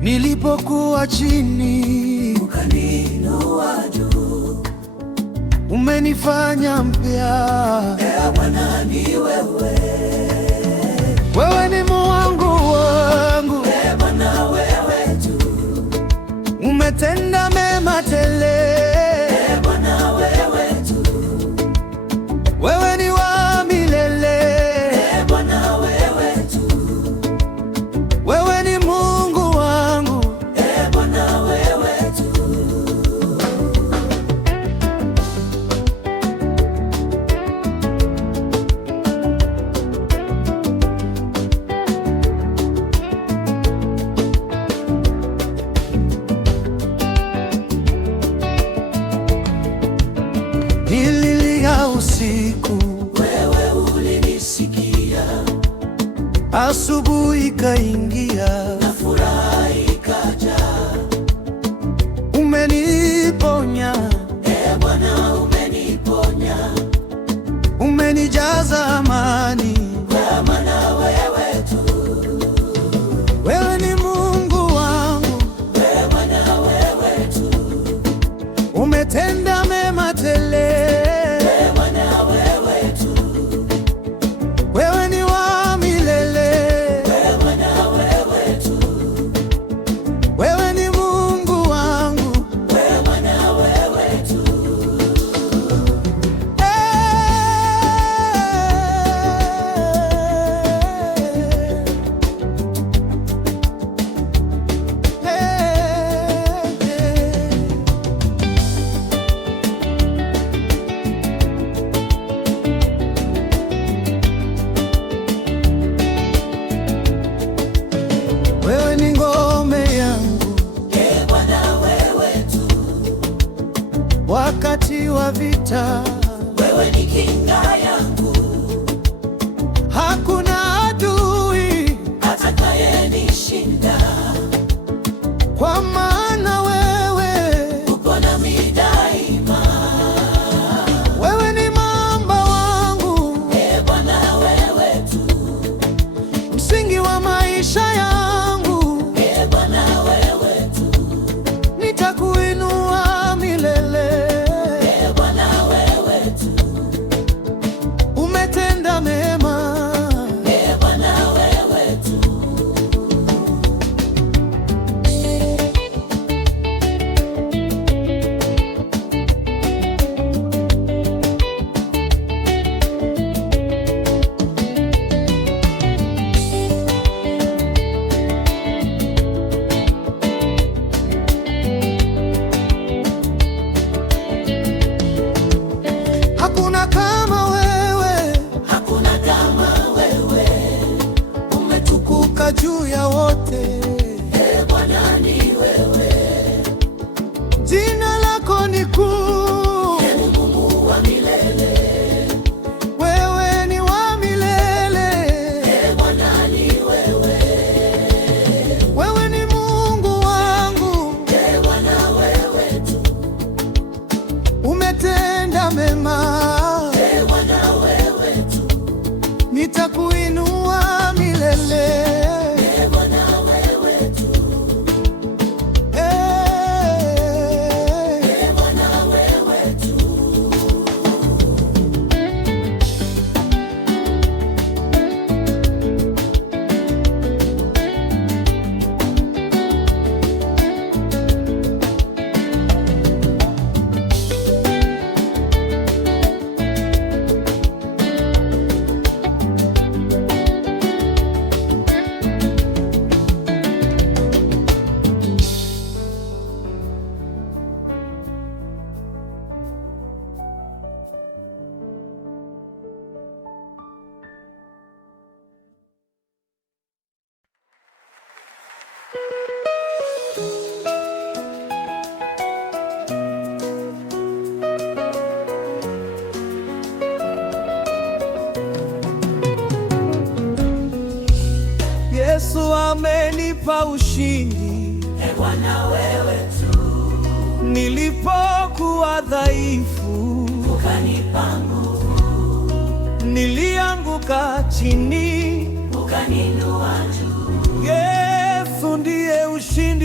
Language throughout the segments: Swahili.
Nilipokuwa chini, ukaniinua juu. Umenifanya mpya. Ee Bwana, ni wewe. Wewe ni Mungu wangu. Ee Bwana, wewe tu. Umetenda mema tele. Ee Bwana, wewe tu. Wewe ni wa milele. Ee Bwana, wewe tu. Wewe ni Mungu wangu. Ee Bwana, wewe tu. Nililia usiku, Wewe ulinisikia. asubuhi kaingia, Na furaha ikaja. umeniponya, Ee Bwana, umeniponya. umenijaza amani. Kwa maana wewe tu. Wewe ni Mungu wangu. Ee Bwana, wewe tu. Umetenda mema tele. Ee Bwana, wewe tu. Wewe ni wa milele. Ee Bwana, wewe tu. Wewe ni Mungu wangu. Ee Bwana, wewe tu. Wewe ni ngome yangu Ee Bwana, wewe tu. wakati wa vita. Wewe ni kinga yangu. Hakuna adui Atakayenishinda. kwa maana wewe. Uko nami daima. Wewe ni mwamba wangu, Ee Bwana, wewe tu. msingi wa maisha yangu. Ee Bwana, wewe tu. Nitakuinua milele. Ee Bwana, wewe tu. Umetenda mema. Ee Bwana, wewe tu. Hakuna kama wewe, Hakuna kama wewe. umetukuka juu ya wote. Ee Bwana, ni wewe. Jina lako ni kuu. Ee Mungu wa milele. Wewe ni wa milele. Ee Bwana, ni wewe. Wewe ni Mungu wangu. Ee Bwana, wewe tu. Umetenda mema. Ee Bwana, wewe tu. Nitakuinua milele. Ee Bwana, wewe tu. Eh. Ee Bwana, wewe tu. Yesu amenipa ushindi. Ee Bwana, wewe tu. Nilipokuwa dhaifu, Ukanipa nguvu. nilianguka chini. Ukaninua juu. Yesu ndiye ushindi.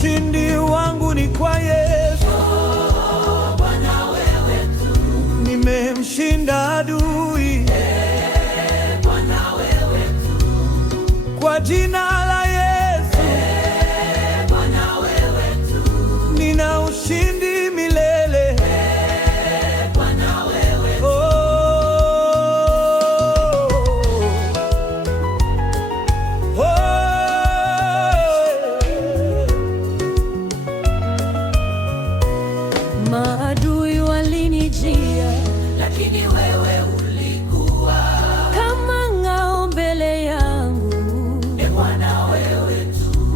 Ushindi wangu ni kwa Yesu. Oh, Bwana wewe tu. Nimemshinda adui. Bwana wewe tu. Kwa jina la Yesu. Bwana wewe tu. Nina ushindi milele. Bwana wewe tu. Maadui walinijia, Lakini wewe ulikuwa. kama ngao mbele yangu. Bwana wewe tu.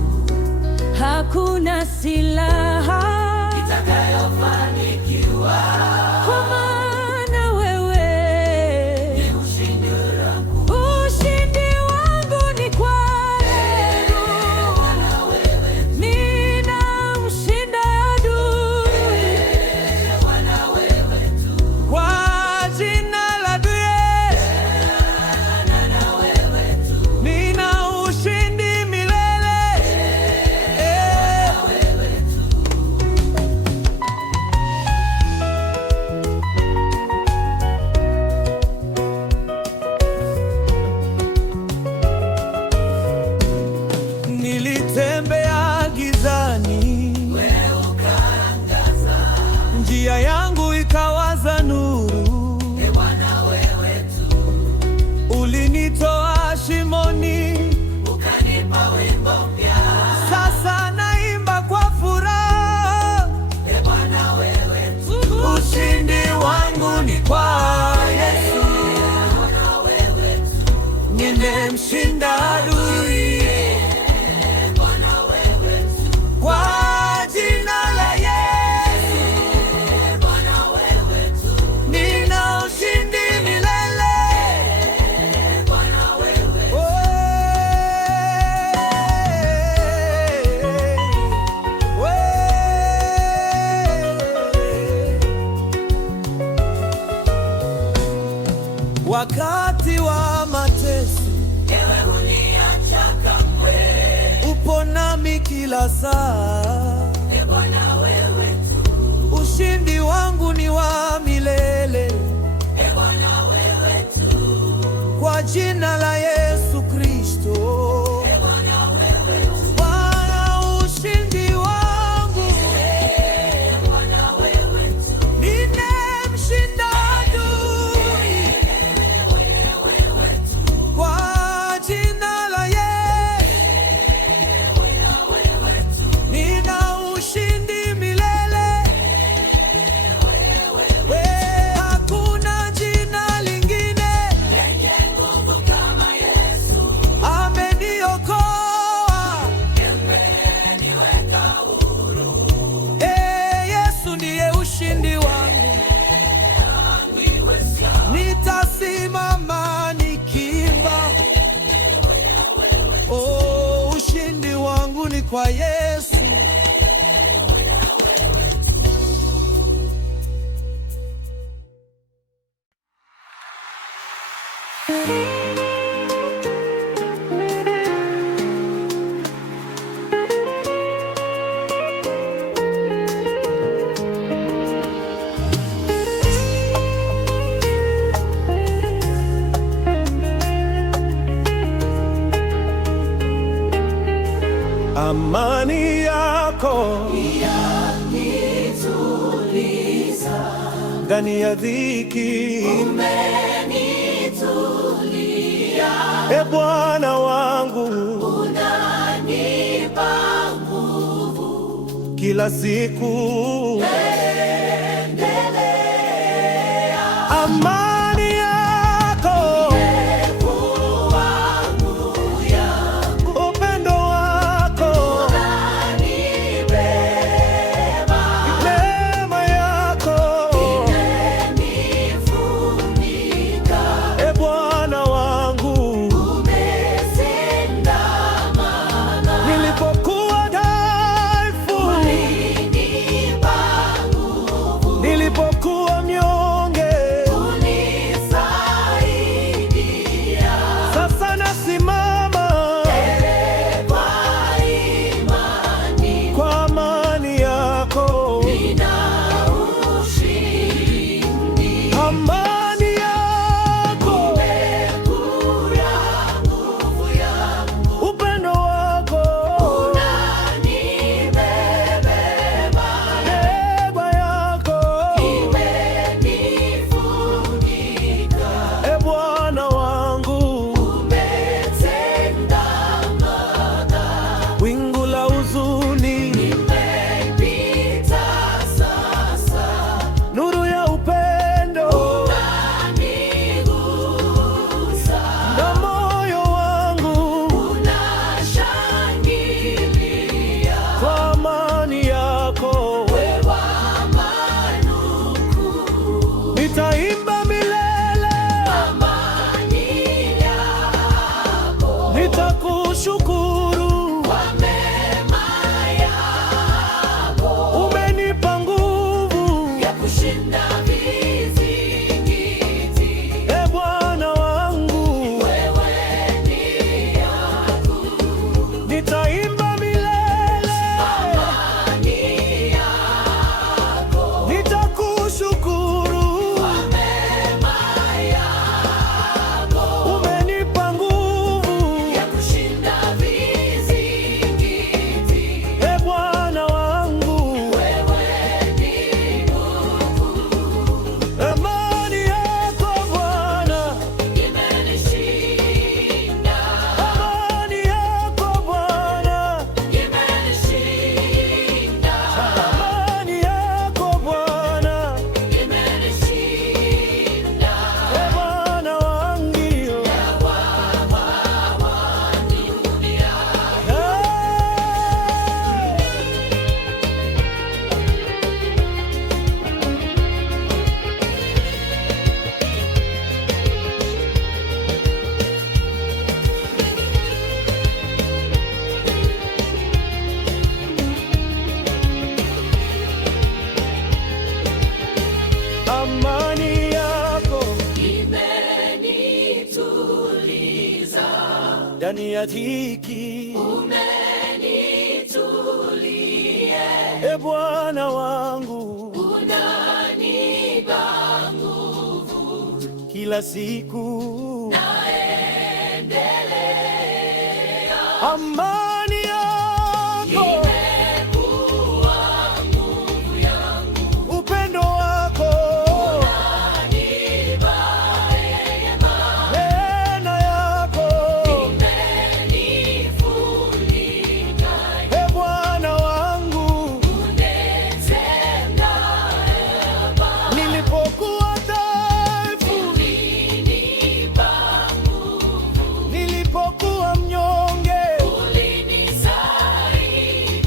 Hakuna silaha Itakayofanikiwa. kwa maana wewe Ni ushindi wangu. ushindi wangu ni kwa Yesu. Bwana wewe tu. Ninamshinda adui. Bwana wewe tu. Kwa jina la adui. Bwana wewe tu. Nina ushindi milele. Nilitembea gizani, Wewe ukaangaza. njia yangu ikawaza nuru. Bwana wewe tu. Ulinitoa shimoni, Ukanipa wimbo mpya. sasa naimba kwa furaha. Bwana wewe tu. Ushindi wangu ni kwa Yesu. Bwana wewe tu. Nimemshinda adui. Bwana wewe tu. Kwa jina la Yesu. Bwana wewe tu. Nina ushindi milele. Bwana wewe tu. Wakati wa mateso Ewe huniacha kamwe. upo nami kila saa. Bwana wewe tu. Ushindi wangu ni wa milele. Bwana wewe tu. Kwa jina la Yesu Kristo. Bwana wewe tu. Bwana, ushindi wangu. Bwana wewe tu. Nimemshinda adui. Wewe tu. Kwa jina la Yesu. Wewe tu. Nina ushindi milele. Hakuna jina lingine. Lenye nguvu kama Yesu. Ameniokoa. Ameniweka huru. Yesu ndiye ushindi wangu. Iwe sawa. Nitasimama nikiimba. Oh, ushindi wangu ni kwa Yesu. Amani yako Yanituliza. ndani ya dhiki. Umenitulia. E Bwana wangu, Unanipa nguvu. kila siku. Amani yako, upendo wako, neema yako. E Bwana wangu, nilipokuwa dhaifu, nitakushukuru kwa mema yako. Umenipa nguvu ya kushinda vizingiti. e Bwana wangu, Wewe ni yangu. nitaimba milele Amani yako. nitakushukuru. Kwa mema yako. Umenipa nguvu ya kushinda vizingiti. e Bwana wangu, Wewe ni Mungu. amani yako Bwana, Imenishinda. amani yako Bwana, Imenishinda. amani yako Bwana, Imenishinda. e Bwana wangu. Amani yako Imenituliza. ndani ya dhiki, Umenitulie. e Bwana wangu, Unanipa nguvu. kila siku Naendelea. amani yako, Imekuwa nguvu yangu. upendo wako, Unanipa hema. neema yako, Umenifunika. e Bwana wangu, Unitenda hema. nilipokuwa dhaifu, Ulinipa nguvu. nilipokuwa mnyonge, Ulinisaidia.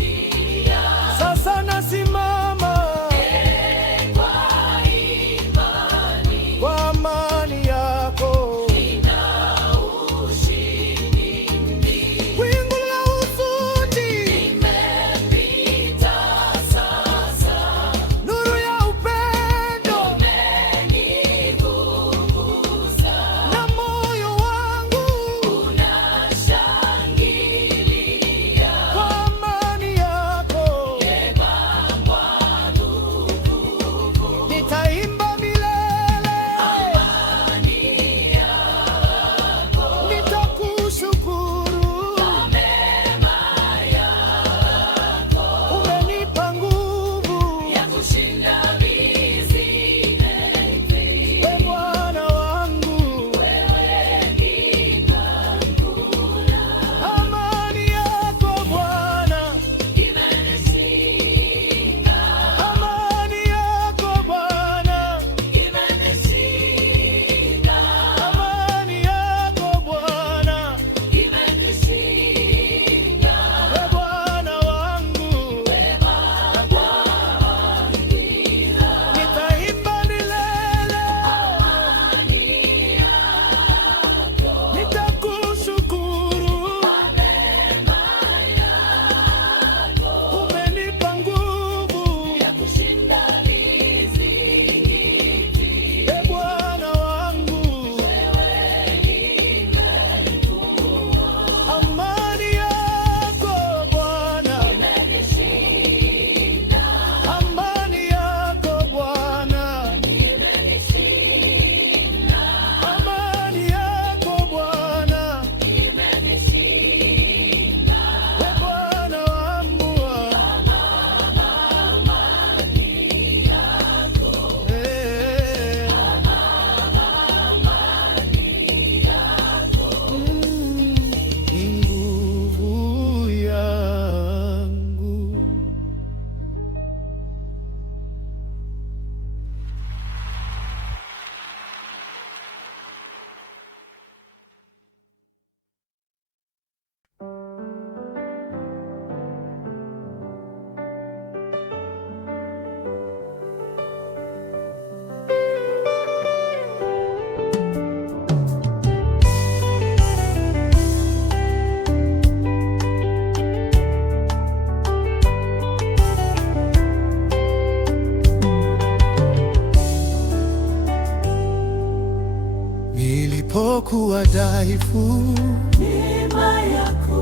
dhaifu. neema yako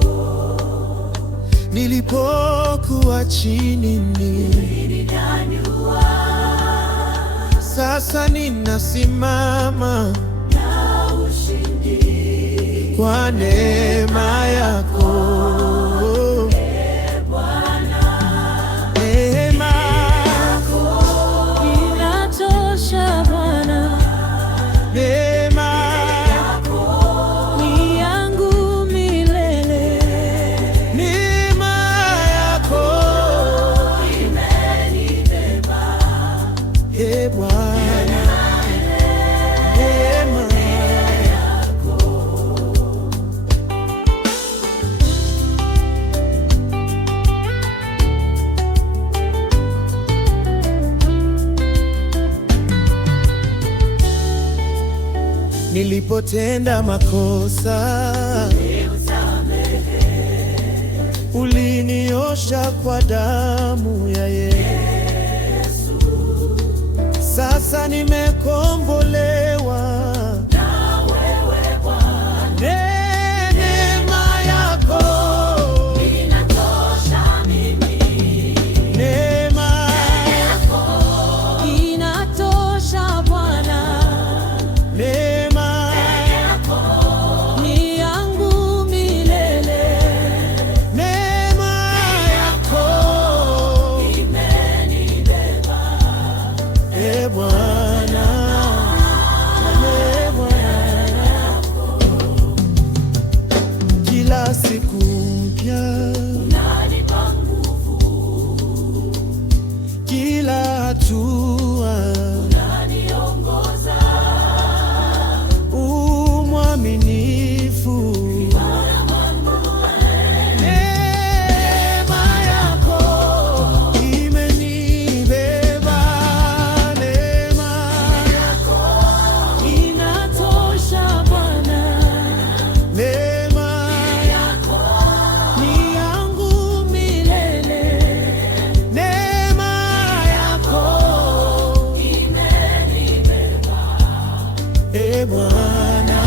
Nilipokuwa chini ilininyanyua, sasa ninasimama na ushindi kwa neema yako. Neema Inatosha Bwana, neema ni yangu milele. neema yako imenibeba, e Bwana, neema nilipotenda makosa, uliniosha kwa damu ya Yesu. Sasa nimekombolewa na wewe Bwana, neema yako, inatosha mimi, neema Inatosha Bwana, neema ni yangu milele. neema yako imenibeba, e Bwana, neema yako kila siku mpya, unanipa nguvu, kila hatua unaniongoza, umwaminifu. Neema yako imenibeba, neema yako, Inatosha Bwana, neema ni yangu milele, neema yako e Bwana,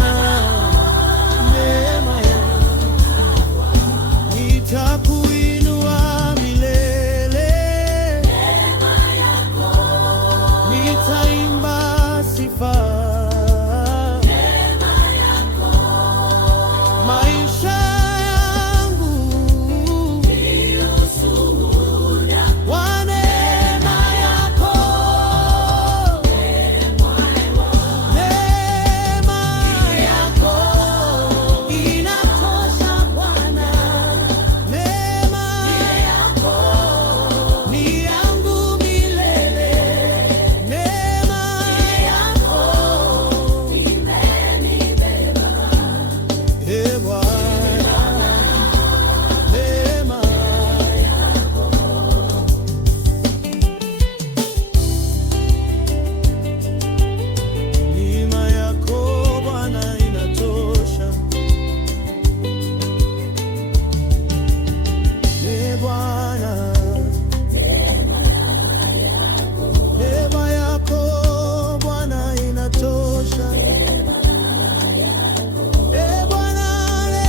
neema yako nitakuinua milele, nitaimba sifa, maisha yangu wa neema yako, neema yako inatosha Bwana, neema yako ni yangu milele, neema yako e Bwana, neema neema yako Bwana inatosha, e Bwana, neema yako Bwana inatosha, e Bwana, neema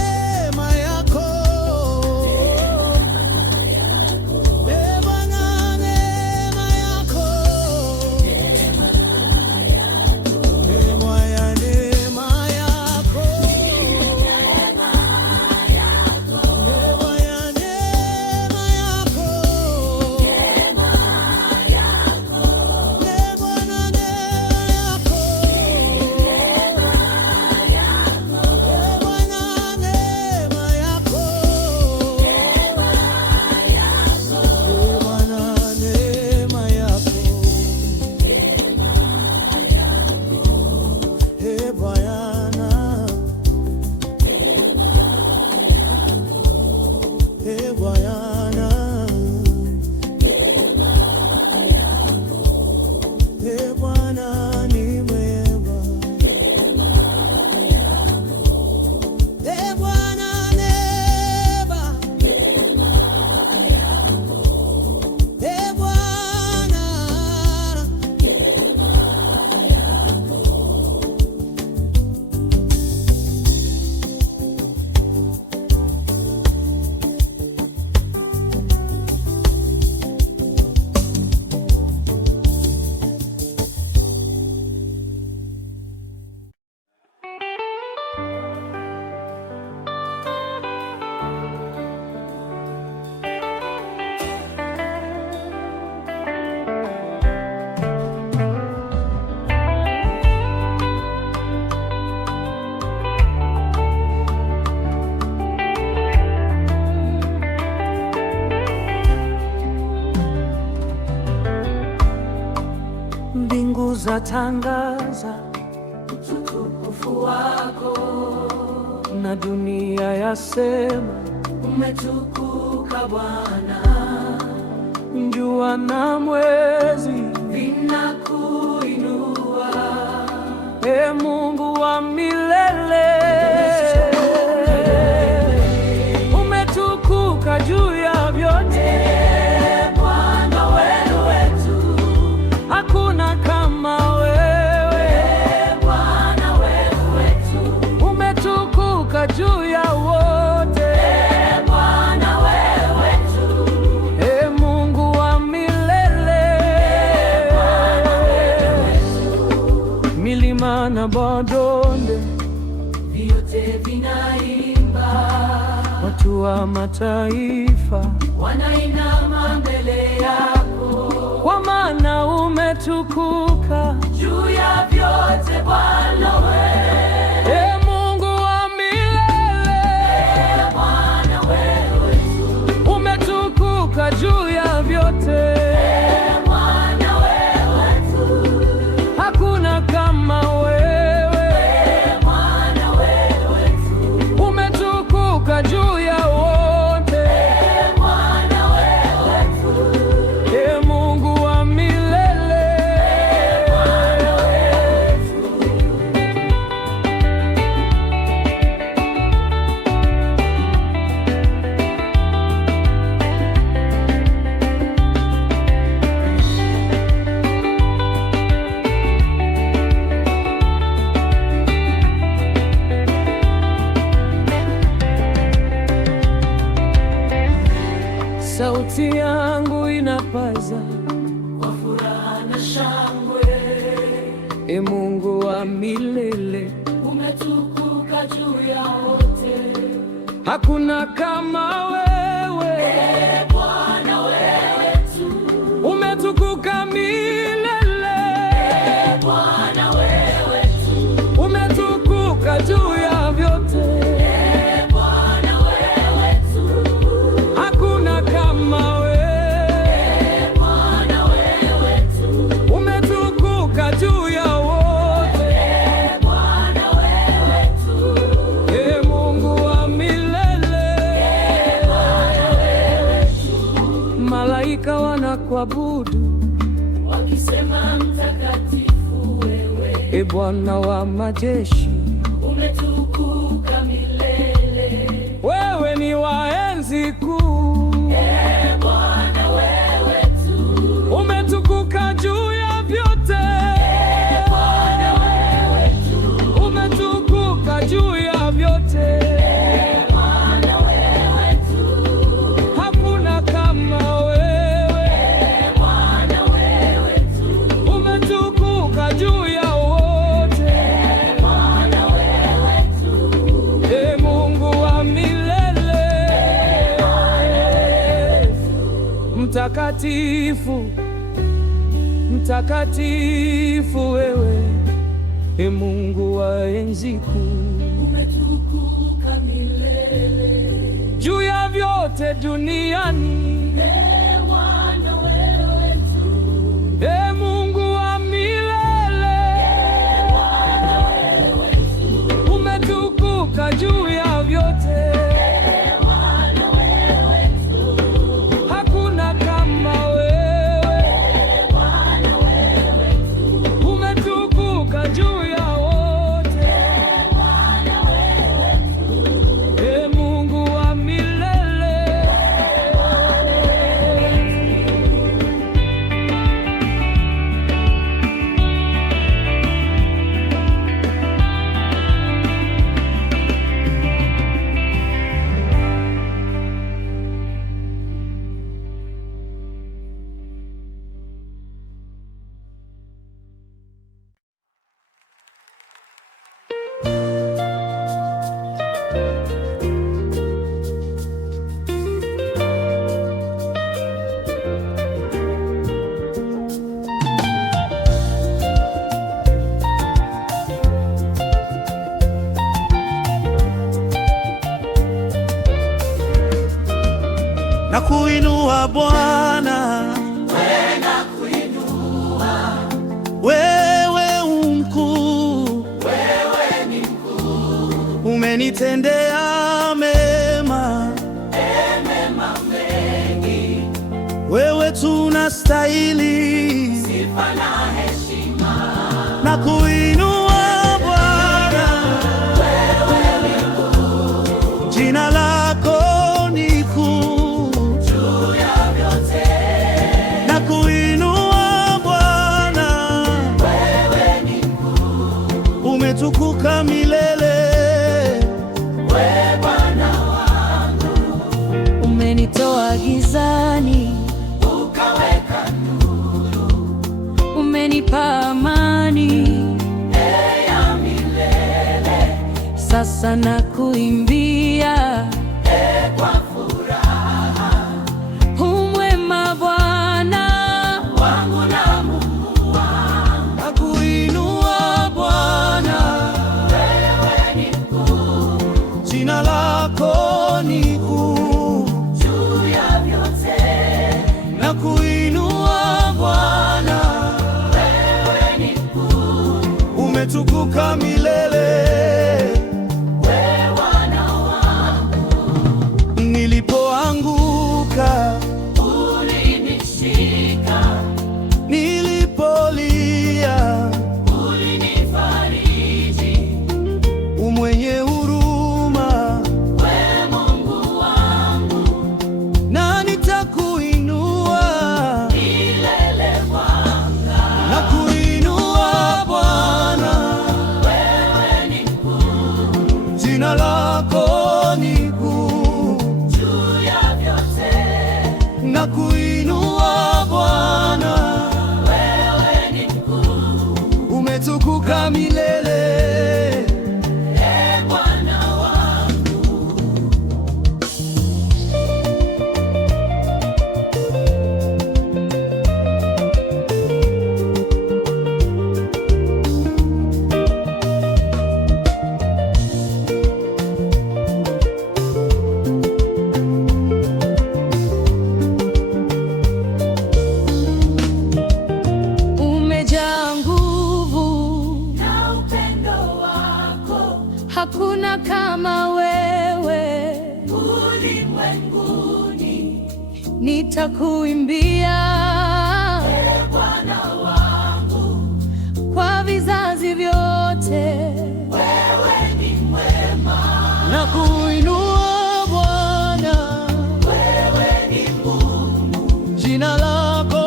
zatangaza utukufu wako, na dunia yasema umetukuka Bwana. Jua na mwezi vinakuinua, Ee Mungu wa milele. Umetukuka juu ya vyote, Bwana wetu, hakuna kama wewe. Bwana wetu, Umetukuka juu ya wote, Bwana wetu, Ee Mungu wa milele. Milima na mabonde vyote vinaimba, watu wa mataifa wanainama mbele yako, kwa maana umetukuka juu ya vyote Bwana wewe. Ee Mungu wa milele. Bwana wetu, Umetukuka juu ya vyote, Bwana wetu, hakuna kama wewe. Bwana wetu, Umetukuka juu ya wote, Bwana wetu, Ee Mungu wa milele. Sauti yangu inapaza kwa furaha na shangwe, Ee Mungu wa milele. umetukuka juu ya wote, Hakuna kama wewe, Bwana wetu, umetukuka milele. Bwana wetu, Umetukuka juu ya vyote, Bwana wetu, hakuna kama wewe. Bwana wetu, Umetukuka juu ya wote, Bwana wetu, Ee Mungu wa milele. Malaika wanakuabudu, wakisema mtakatifu wewe, Ee Bwana wa majeshi. umetukuka milele. Wewe ni wa enzi kuu, Bwana wetu, umetukuka juu ya vyote. Bwana wetu, Umetukuka juu ya vyote, Bwana wetu, hakuna kama wewe. Bwana wetu, Umetukuka juu ya wote, Bwana wetu, Ee Mungu wa milele. Mtakatifu, mtakatifu wewe, Ee Mungu wa enzi kuu. umetukuka milele. Juu ya vyote duniani, Bwana wetu, Ee Mungu wa milele. Bwana wetu, Umetukuka juu ya vyote, Bwana wetu, hakuna kama wewe. Bwana wetu, Umetukuka juu ya wote, Bwana wetu, Ee Mungu wa milele. na kuinua Bwana, na kuinua wewe umenitendea mema, mema mengi. wewe tunastahili Sifa na heshima na kuinua Bwana, wewe ni mkuu, jina lako ni kuu juu ya vyote. na kuinua Bwana, Wewe ni mkuu, umetukuka milele. wewe Bwana wangu. Umenitoa gizani, Ukaweka nuru umenipa amani, ya milele. sasa na kuimbia Kwa furaha umwema Bwana. wangu na Mungu wangu. Na kuinua Bwana, Wewe ni mkuu, jina lako ni kuu juu ya vyote. na kuinua Bwana, Wewe ni mkuu, umetukuka milele. wewe Bwana wangu. Nilipoanguka, Ulinishika, nilipolia, ulinifariji. umwenye huruma, Wewe Mungu wangu, na nitakuinua milele mwanga. na kuinua Bwana, Wewe ni mkuu, jina lako ni kuu juu ya vyote. na kuinua Bwana, Wewe ni mkuu, umetukuka milele. Bwana wangu. Umejaa nguvu, Na upendo wako hakuna kama wewe, ulimwenguni. nitakuimbia Bwana wangu, kwa vizazi vyote. wewe ni mwema. Na kuinua Bwana, Wewe ni Mungu, jina lako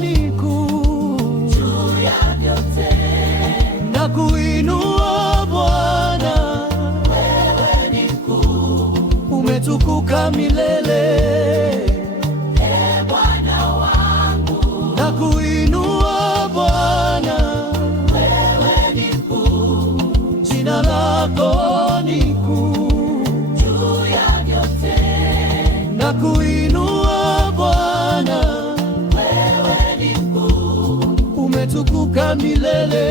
ni kuu juu ya vyote. na kuinua Bwana, Wewe ni mkuu, umetukuka milele. Bwana wangu. Na kuinua Bwana, Wewe ni mkuu, jina lako ni kuu juu ya vyote. na kuinua Bwana, Wewe ni mkuu, umetukuka milele.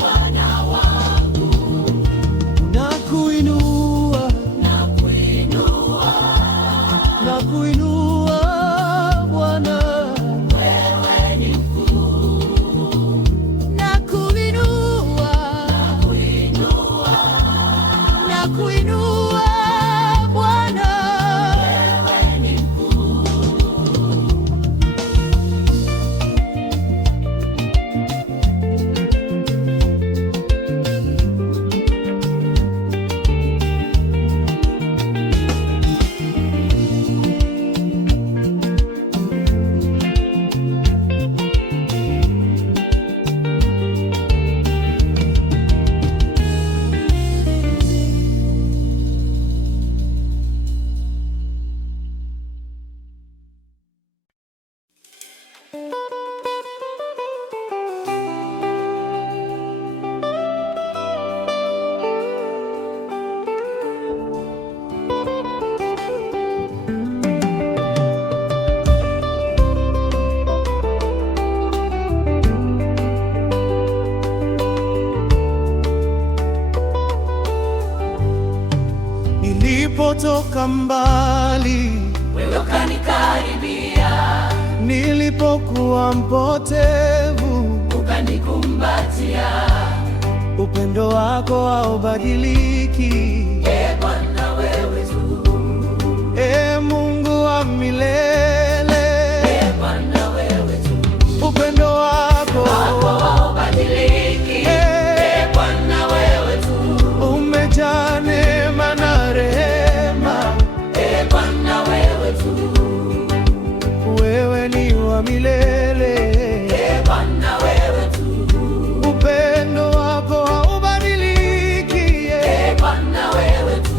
Bwana wangu. Na kuinua, Na kuinua, na kuinua Bwana, wewe ni mkuu. Na kuinua, Kuinua, na kuinua Bwana. wewe ni mkuu. nilipotoka mbali, wewe ukanikaribia, nilipokuwa mpotevu, ukanikumbatia, upendo wako haubadiliki. Bwana wewe tu, Mungu wa milele. Bwana wewe tu, upendo wako haubadiliki. Bwana wewe tu, umejaa neema na rehema. Bwana wewe tu, wewe ni wa milele. Bwana wewe tu, upendo wako haubadiliki. Bwana wewe tu.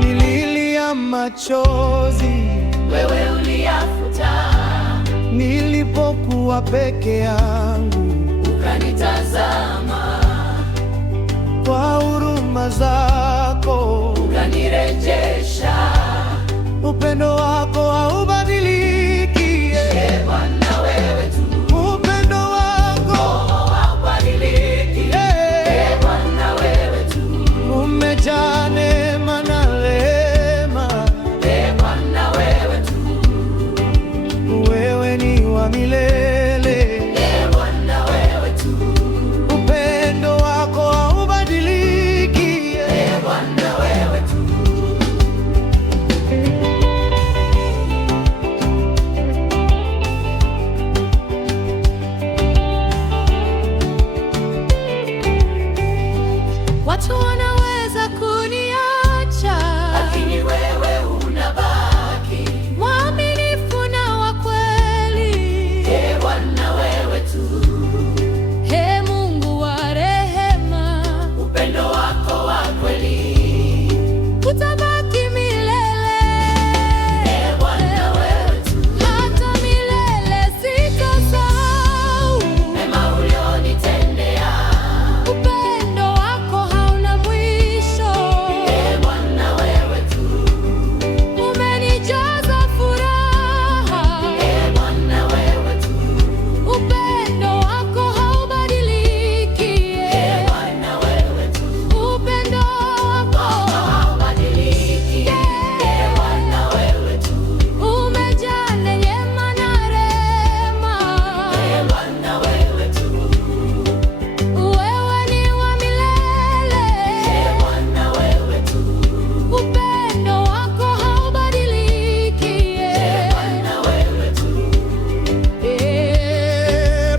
Nililia machozi, Wewe uliyafuta, nilipokuwa peke yangu. ukanitazama, Kwa huruma zako ukanirejesha. upendo wako haubadiliki. Bwana wewe tu, upendo wako haubadiliki. Bwana wewe tu, umejaa neema na rehema. Bwana wewe tu, wewe ni wa milele. Bwana wewe tu, upendo wako haubadiliki. Bwana wewe tu. Watu wanaweza kuniacha, Lakini wewe unabaki. mwaminifu na wa kweli. Bwana wewe tu, Mungu wa rehema, upendo wako wa kweli. utabaki milele. Bwana wewe tu, Hata milele sitasahau. mema ulionitendea. Upendo wako hauna mwisho. Bwana wewe tu, Umenijaza furaha. Bwana wewe tu, Upendo wako haubadiliki. Bwana wewe tu, Upendo wako haubadiliki. Bwana wewe tu, umejaa neema na rehema. Bwana wewe tu, Wewe ni wa milele. Bwana wewe tu, Upendo wako haubadiliki. Bwana wewe tu,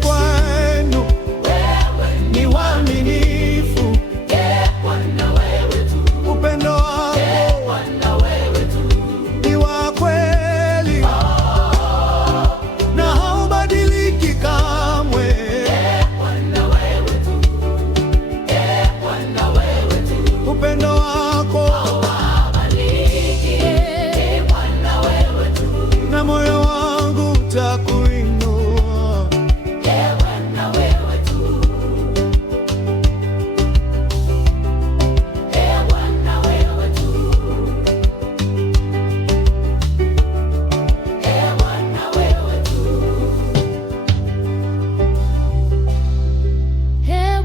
Bwana wewe ni waaminifu. Bwana wewe tu, upendo wako Bwana wewe tu, ni wa kweli na haubadiliki kamwe. Bwana wewe tu, Bwana wewe tu, upendo wako haubadiliki. Bwana wewe tu, na moyo wangu utakuinua. Bwana wewe tu, Bwana wewe tu, Bwana wewe tu.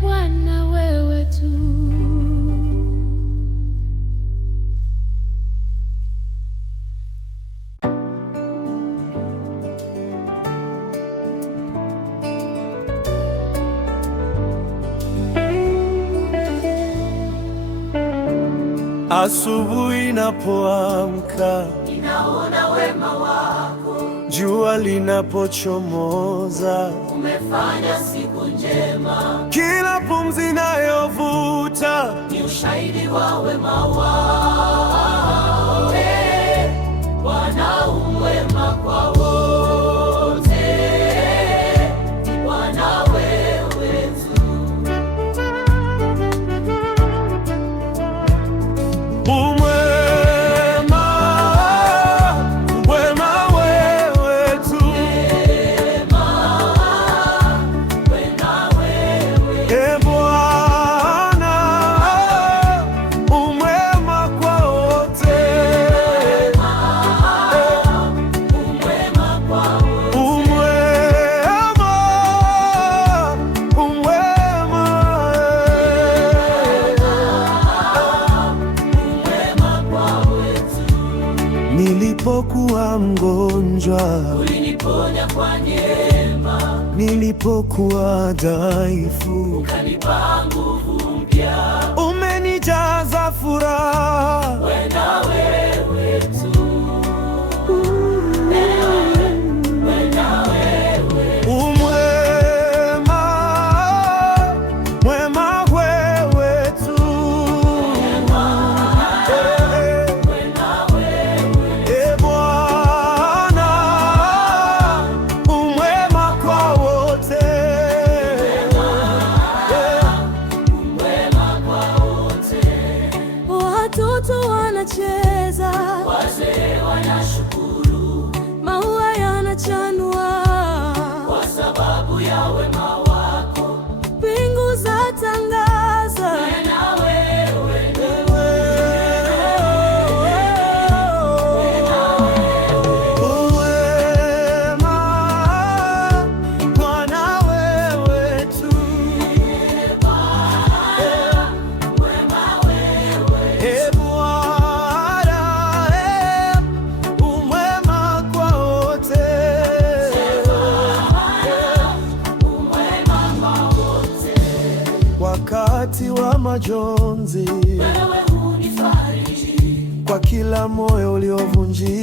Bwana wewe tu. Asubuhi inapoamka, Ninaona wema wako, jua linapochomoza, umefanya siku njema, kila pumzi nayovuta ni ushahidi wa wema wako. Bwana umwema kwa wote, Bwana wewe tu. umwema, wema wewe tu. Bwana umwema kwa wote. Nilipokuwa mgonjwa, uliniponya kwa neema. Nilipokuwa dhaifu, ukanipa nguvu mpya. Umenijaza furaha, wena wewe tu. Watoto wanacheza, wazee wanashukuru, maua yanachanua kwa sababu ya wema wako. Mbingu zatangaza, wena wewe ni wakati wa majonzi, wewe hunifariji. Kwa kila moyo uliovunjika